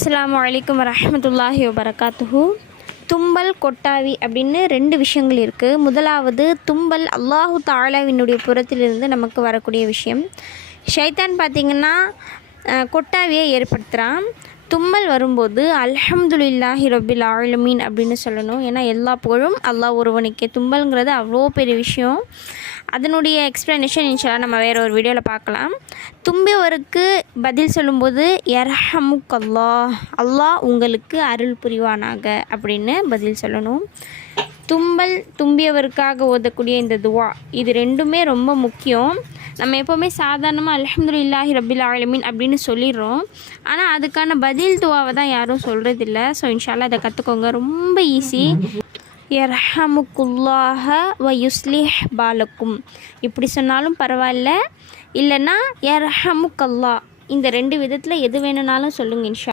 அஸ்ஸலாமு அலைக்கும் வரஹ்மத்துல்லாஹி வபரகாத்துஹு. தும்பல் கொட்டாவி அப்படின்னு ரெண்டு விஷயங்கள் இருக்குது. முதலாவது தும்பல் அல்லாஹு தாலாவினுடைய புறத்திலிருந்து நமக்கு வரக்கூடிய விஷயம். ஷைத்தான் பார்த்திங்கன்னா கொட்டாவியை ஏற்படுத்துகிறான். தும்மல் வரும்போது அல்ஹம்துலில்லாஹி ரப்பில் ஆலமீன் அப்படின்னு சொல்லணும். ஏன்னா எல்லா புகழும் அல்லாஹ் ஒருவனுக்கே. தும்பல்ங்கிறது அவ்வளோ பெரிய விஷயம். அதனுடைய எக்ஸ்ப்ளனேஷன் இன்ஷால்லா நம்ம வேறு ஒரு வீடியோவில் பார்க்கலாம். தும்பியவருக்கு பதில் சொல்லும்போது யர்ஹமுக் அல்லாஹ், அல்லாஹ் உங்களுக்கு அருள் புரிவானாக அப்படின்னு பதில் சொல்லணும். தும்பியவருக்காக ஓதக்கூடிய இந்த துவா, இது ரெண்டுமே ரொம்ப முக்கியம். நம்ம எப்போவுமே சாதாரணமாக அல்ஹம்துலில்லாஹி ரப்பில் ஆலமீன் அப்படின்னு சொல்லிடுறோம். ஆனால் அதுக்கான பதில் துவாவை தான் யாரும் சொல்கிறதில்ல. ஸோ இன்ஷால்லா அதை கற்றுக்கோங்க, ரொம்ப ஈஸி. யர்ஹமுக்குல்லாஹ வ யுஸ்லிஹ் பாலக்கும் இப்படி சொன்னாலும் பரவாயில்ல, இல்லைன்னா யர்ஹமுக்கல்லாஹ், இந்த ரெண்டு விதத்தில் எது வேணும்னாலும் சொல்லுங்கள் இன்ஷா.